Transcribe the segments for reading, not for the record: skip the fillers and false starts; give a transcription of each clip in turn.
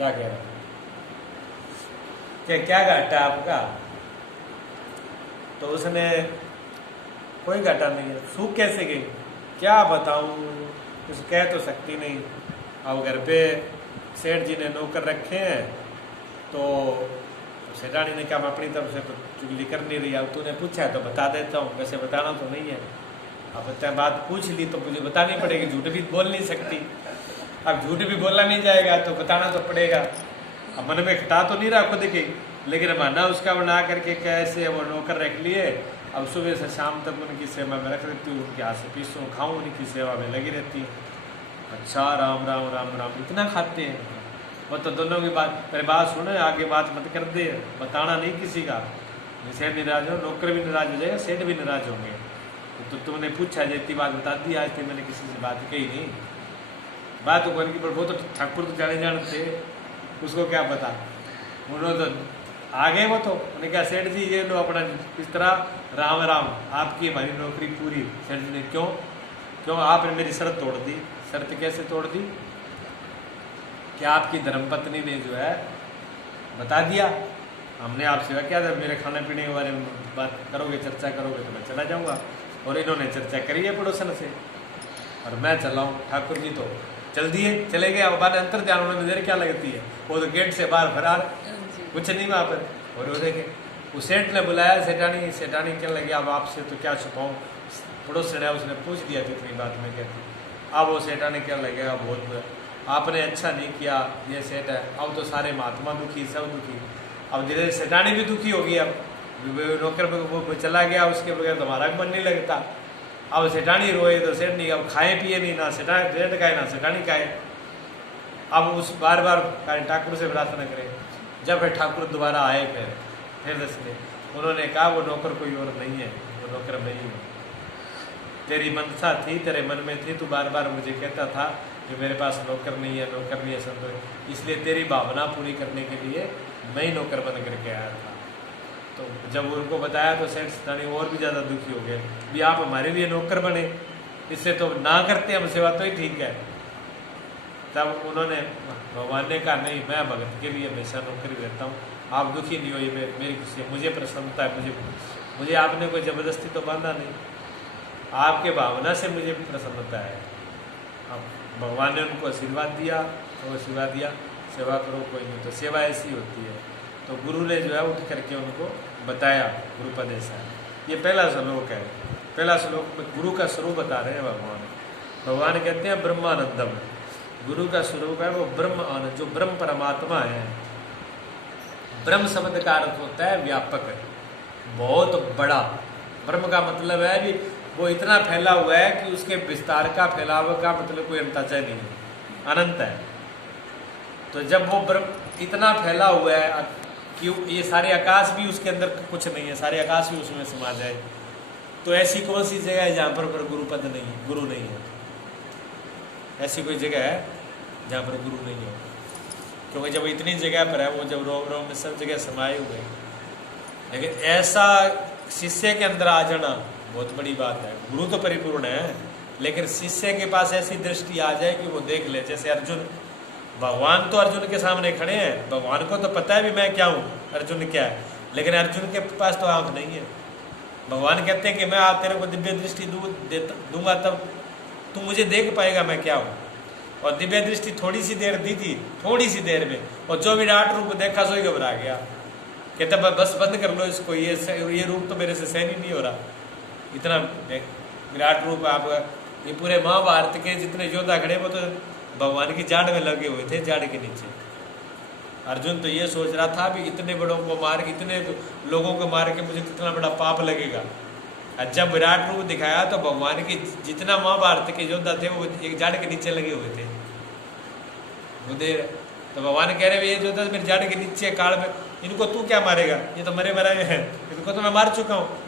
क्या कह रहा है कि क्या घाटा है आपका? तो उसने कोई घाटा नहीं है। सूख कैसे गई क्या बताऊं, कुछ कह तो सकती नहीं। अब घर पे सेठ जी ने नौकर रखे हैं, तो सेठानी ने कहा मैं अपनी तरफ से तो चुगली कर नहीं रही, अब तूने पूछा है तो बता देता हूँ, वैसे बताना तो नहीं है। अब तय बात पूछ ली तो मुझे बतानी पड़ेगी, झूठ भी बोल नहीं सकती। अब झूठ भी बोलना नहीं जाएगा तो बताना तो पड़ेगा। अब मन में खटा तो नहीं रहा खुद की, लेकिन माना उसका बना करके कैसे वो नौकर रख लिए। अब सुबह से शाम तक उनकी सेवा में रख देती हूँ, उनके हाथ से पीसूँ खाऊँ, उनकी सेवा में लगी रहती हूँ। अच्छा राम राम राम राम इतना खाते हैं। वो तो दोनों की बात, मेरी बात सुने, आगे बात मत कर दे, बताना नहीं किसी का। सेठ नाराज हो, नौकर भी नाराज हो जाएगा, सेठ भी नाराज होंगे। तो तुमने पूछा जितनी बात बता दी, आज तक मैंने किसी से बात कही नहीं। बात तो बन की, पर वो तो ठाकुर तो जाने जानते, उसको क्या पता। उन्होंने तो आ गए, वो तो उन्हें क्या सेठ जी ये लो अपना इस तरह राम राम, आपकी हमारी नौकरी पूरी। सेठ जी ने क्यों क्यों आपने मेरी शर्त तोड़ दी। शर्त कैसे तोड़ दी कि आपकी धर्मपत्नी ने जो है बता दिया, हमने आपसे सेवा किया था, मेरे खाने पीने के बारे में बात करोगे, चर्चा करोगे तो मैं चला जाऊंगा। और इन्होंने चर्चा करी है पड़ोसन से, और मैं चला हूँ। ठाकुर जी तो चल दिए, चले गए। अब बाद अंतर ध्यान उन्होंने देर क्या लगती है, वो तो गेट से बाहर फरार, कुछ नहीं वहाँ पर। और वो देखे उस सेठ ने बुलाया, सेठानी कहने लगी अब आपसे तो क्या छुपाऊँ। पड़ोस ने उसने पूछ दिया तो इतनी बात में कहती। अब वो सेठानी कहने लगेगा बहुत बुरा, आपने अच्छा नहीं किया, ये सेठ है। अब तो सारे महात्मा दुखी, सब दुखी। अब धीरे सेठानी भी दुखी होगी। अब नौकर वो चला गया, उसके बगैर तो हमारा भी मन नहीं लगता। अब सेठानी रोए तो सेठ नहीं, अब खाए पिए नहीं, ना सेठ खाए ना सेठानी खाए। अब उस बार बार ठाकुर से प्रार्थना करें। जब ठाकुर दोबारा आए फिर दसने उन्होंने कहा वो नौकर कोई और नहीं है, वो नौकर मैं ही हूँ। तेरी मनसा थी, तेरे मन में थी, तू बार बार मुझे कहता था कि मेरे पास नौकर नहीं है, नौकर नहीं है संतोष, इसलिए तेरी भावना पूरी करने के लिए मैं ही नौकर बन करके आया था। तो जब उनको बताया तो सेठ सेठानी और भी ज़्यादा दुखी हो गए, भी आप हमारे लिए नौकर बने, इससे तो ना करते हम सेवा तो ही ठीक है। तब उन्होंने भगवान ने कहा नहीं, मैं भगत के लिए हमेशा नौकरी रहता हूँ, आप दुखी नहीं होइए, मेरी खुशी, मुझे प्रसन्नता है, मुझे आपने कोई ज़बरदस्ती तो बांधा नहीं, आपके भावना से मुझे प्रसन्नता है। अब भगवान ने उनको आशीर्वाद दिया, तो आशीर्वाद दिया सेवा करो, कोई नहीं, तो सेवा ऐसी होती है। तो गुरु ने जो है उठ करके उनको बताया, गुरुपद ऐसा है। ये पहला श्लोक है। पहला श्लोक में गुरु का स्वरूप बता रहे हैं भगवान। भगवान कहते हैं ब्रह्मानंदम, गुरु का स्वरूप है वो ब्रह्म आनंद, जो ब्रह्म परमात्मा है। ब्रह्म शब्द का अर्थ होता है व्यापक, बहुत बड़ा। ब्रह्म का मतलब है भी वो इतना फैला हुआ है कि उसके विस्तार का, फैलाव का मतलब कोई अंदाजा नहीं है, अनंत है। तो जब वो ब्रह्म इतना फैला हुआ है कि ये सारे आकाश भी उसके अंदर कुछ नहीं है, सारे आकाश भी उसमें समा जाए, तो ऐसी कौन सी जगह है जहाँ पर गुरुपद नहीं है, गुरु नहीं है? ऐसी कोई जगह है जहाँ पर गुरु नहीं है? क्योंकि जब इतनी जगह पर है, वो जब रोम रोम में सब जगह समाये हुए हैं, लेकिन ऐसा शिष्य के अंदर आ जाना बहुत बड़ी बात है। गुरु तो परिपूर्ण है, लेकिन शिष्य के पास ऐसी दृष्टि आ जाए कि वो देख ले। जैसे अर्जुन, भगवान तो अर्जुन के सामने खड़े हैं, भगवान को तो पता है भी मैं क्या हूँ, अर्जुन क्या है, लेकिन अर्जुन के पास तो आँख नहीं है। भगवान कहते हैं कि मैं आप तेरे को दिव्य दृष्टि दूंगा, तब तू मुझे देख पाएगा मैं क्या हूँ। और दिव्य दृष्टि थोड़ी सी देर दी थी, थोड़ी सी देर में, और जो विराट रूप देखा सो ही घबरा गया। कहते बस बंद कर लो इसको, ये रूप तो मेरे से सहन ही नहीं हो रहा, इतना विराट रूप। आप ये पूरे महाभारत के जितने योद्धा खड़े वो तो भगवान की जाड़ में लगे हुए थे, जाड़ के नीचे। अर्जुन तो ये सोच रहा था भी इतने बड़ों को मार के, इतने लोगों को मार के मुझे कितना बड़ा पाप लगेगा। और जब विराट रूप दिखाया तो भगवान की जितना महाभारत के योद्धा थे वो एक जाड़ के नीचे लगे हुए थे। तो भगवान कह रहे ये योद्धा मेरे जाड़ के नीचे काल में, इनको तू क्या मारेगा, ये तो मरे मरे हैं, इनको तो मैं मार चुका हूँ,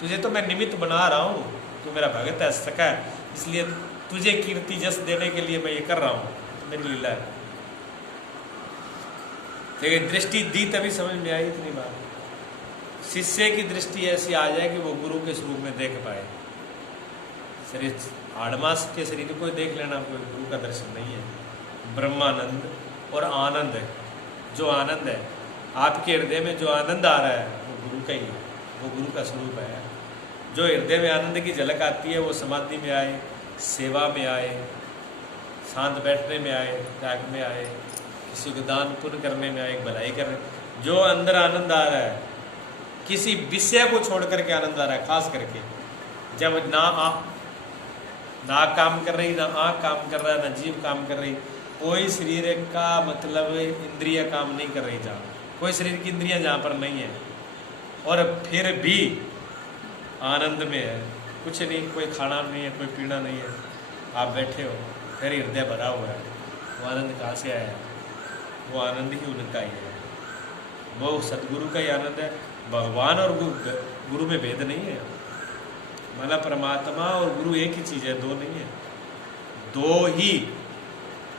तुझे तो मैं निमित्त बना रहा हूँ, तू मेरा भगत है, सखा है, इसलिए तुझे कीर्ति जस देने के लिए मैं ये कर रहा हूँ, मेरी लीला है। लेकिन दृष्टि दी तभी समझ में आई इतनी बात। शिष्य की दृष्टि ऐसी आ जाए कि वो गुरु के स्वरूप में देख पाए। शरीर आड़मास के शरीर को देख लेना कोई गुरु का दर्शन नहीं है। ब्रह्मानंद और आनंद है, जो आनंद है आपके हृदय में, जो आनंद आ रहा है वो गुरु का ही है, वो गुरु का स्वरूप है। जो हृदय में आनंद की झलक आती है वो समाधि में आए, सेवा में आए, शांत बैठने में आए, त्याग में आए, किसी को दान पुण्य करने में आए, भलाई करने। जो अंदर आनंद आ रहा है, किसी विषय को छोड़ करके आनंद आ रहा है, खास करके जब ना काम कर रही, ना आँख काम कर रहा है, ना जीभ काम कर रही, कोई शरीर का मतलब इंद्रिय काम नहीं कर रही, जहाँ कोई शरीर की इंद्रियां जहाँ पर नहीं है और फिर भी आनंद में है, कुछ नहीं, कोई खाना नहीं है, कोई पीना नहीं है, आप बैठे हो, फिर हृदय भरा हुआ है, वो आनंद कहाँ से आया? वो आनंद ही उनका ही है, वो सदगुरु का ही आनंद है। भगवान और गुरु में भेद नहीं है, मतलब परमात्मा और गुरु एक ही चीज़ है, दो नहीं है, दो ही।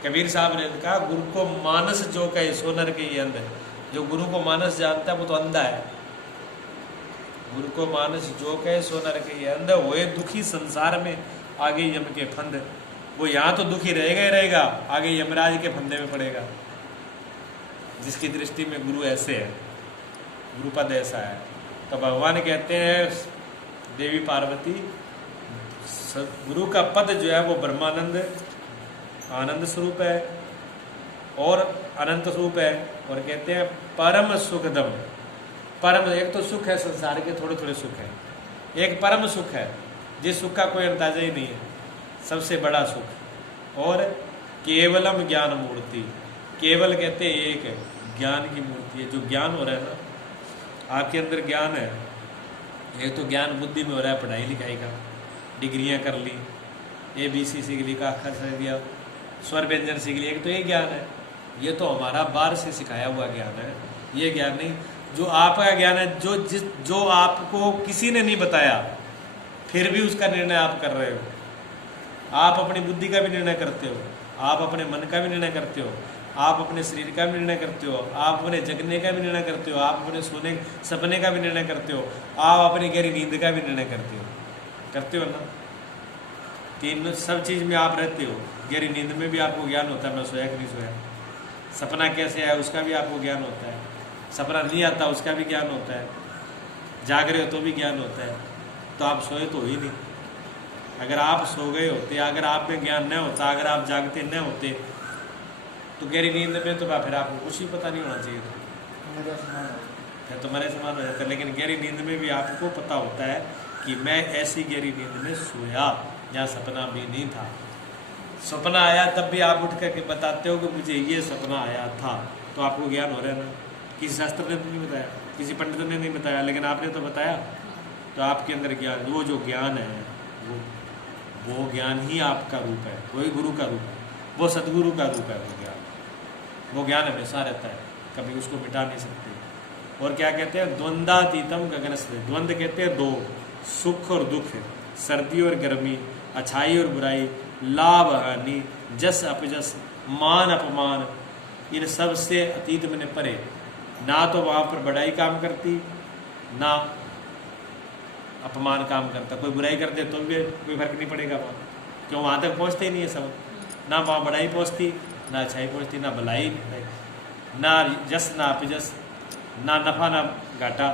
कबीर साहब ने कहा गुरु को मानस जो कहे सो नर के ये अंध है। जो गुरु को मानस जानता है वो तो अंधा है। गुरु को मानस जो कहे सो नर के ये अंध, वो दुखी संसार में आगे यम के फंद। वो यहाँ तो दुखी रहेगा ही रहेगा, आगे यमराज के फंदे में पड़ेगा। जिसकी दृष्टि में गुरु ऐसे है, गुरुपद ऐसा है। तो भगवान कहते हैं देवी पार्वती, गुरु का पद जो है वो ब्रह्मानंद आनंद स्वरूप है और अनंत स्वरूप है। और कहते हैं परम सुखदम। परम, एक तो सुख है संसार के थोड़े थोड़े सुख है, एक परम सुख है जिस सुख का कोई अंदाजा ही नहीं है, सबसे बड़ा सुख। और केवलम ज्ञान मूर्ति, केवल कहते हैं एक है, ज्ञान की मूर्ति है। जो ज्ञान हो रहा है ना आपके अंदर, ज्ञान है, एक तो ज्ञान बुद्धि में हो रहा है, पढ़ाई लिखाई का, डिग्रियां कर ली, ABC सीख ली, का अक्षर सीख लिया, स्वर व्यंजन सीख लिया, एक तो ये ज्ञान है। ये तो हमारा बाहर से सिखाया हुआ ज्ञान है, ये ज्ञान नहीं। जो आपका ज्ञान है, जो आपको किसी ने नहीं बताया, फिर भी उसका निर्णय आप कर रहे हो। आप अपनी बुद्धि का भी निर्णय करते हो, आप अपने मन का भी निर्णय करते हो, आप अपने शरीर का भी निर्णय करते हो, आप अपने जगने का भी निर्णय करते हो, आप अपने सोने सपने का भी निर्णय करते हो, आप अपनी गहरी नींद का भी निर्णय करते हो ना। तीन सब चीज़ में आप रहते हो। गहरी नींद में भी आपको ज्ञान होता है, मैं सोया कि नहीं सोया। सपना कैसे आया उसका भी आपको ज्ञान होता है, सपना नहीं आता उसका भी ज्ञान होता है, जाग रहे हो तो भी ज्ञान होता है। तो आप सोए तो ही नहीं। अगर आप सो गए होते, अगर आप में ज्ञान न होता, अगर आप जागते न होते, तो गहरी नींद में तो फिर आपको कुछ ही पता नहीं होना चाहिए था, फिर तो मेरे समान हो जाता। लेकिन गहरी नींद में भी आपको पता होता है कि मैं ऐसी गहरी नींद में सोया जहाँ सपना भी नहीं था। सपना आया तब भी आप उठ करके बताते हो कि मुझे ये सपना आया था, तो आपको ज्ञान हो रहा है ना। किसी शास्त्र ने तो नहीं बताया, किसी पंडित ने नहीं बताया, लेकिन आपने तो बताया, तो आपके अंदर ज्ञान, वो जो ज्ञान है वो ज्ञान ही आपका रूप है, वही गुरु का रूप है, वो सदगुरु का रूप है। वो ज्ञान हमेशा रहता है, कभी उसको मिटा नहीं सकते। और क्या कहते हैं, द्वंद्वातीतम गगनस्थ। द्वंद्व कहते हैं दो, सुख और दुख, सर्दी और गर्मी, अच्छाई और बुराई, लाभ हानि, जस अपजस, मान अपमान, इन सब से अतीत मैंने परे। ना तो वहाँ पर बढ़ाई काम करती, ना अपमान काम करता। कोई बुराई कर दे तो भी कोई फर्क नहीं पड़ेगा वहाँ, क्यों वहाँ तक पहुँचते ही नहीं है सब। ना वहाँ बढ़ाई पहुँचती, ना अच्छाई पहुँचती, ना भलाई, ना जस ना अपजस, ना नफा ना घाटा,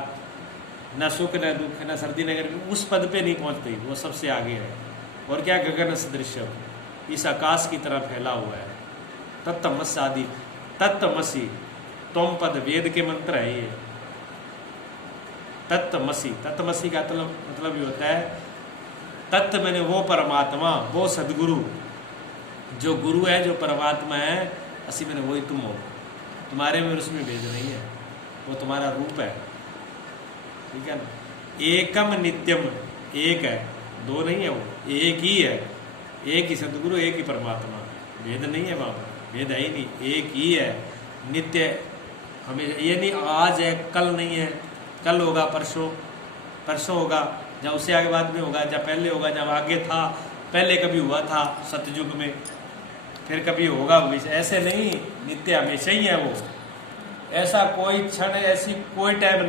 ना सुख ना दुख, ना सर्दी ना गर्मी, उस पद पे नहीं पहुँचती, वो सबसे आगे है। और क्या, गगन सदृश, इस आकाश की तरह फैला हुआ है। तत्तमस आदि, तत्तमसी तुम पद वेद के मंत्र है ये। तत्तमसी, तत्तमसी का मतलब ये होता है, तत्त मैंने वो परमात्मा, वो सदगुरु, जो गुरु है, जो परमात्मा है, असी मैंने वही तुम हो। तुम्हारे में उसमें भेद नहीं है, वो तुम्हारा रूप है, ठीक है ना। एकम नित्यम, एक है, दो नहीं है, वो एक ही है, एक ही सदगुरु, एक ही परमात्मा, भेद नहीं है वहाँ पर, भेद है ही नहीं, एक ही है, नित्य। हमें ये नहीं आज है कल नहीं है, कल होगा परसों होगा, जब उससे आगे बाद में होगा, जब पहले होगा, जब आगे था, पहले कभी हुआ था सतयुग में, फिर कभी होगा भविष्य, ऐसे नहीं, नित्य हमेशा ही है वो। ऐसा कोई क्षण, ऐसी कोई टाइम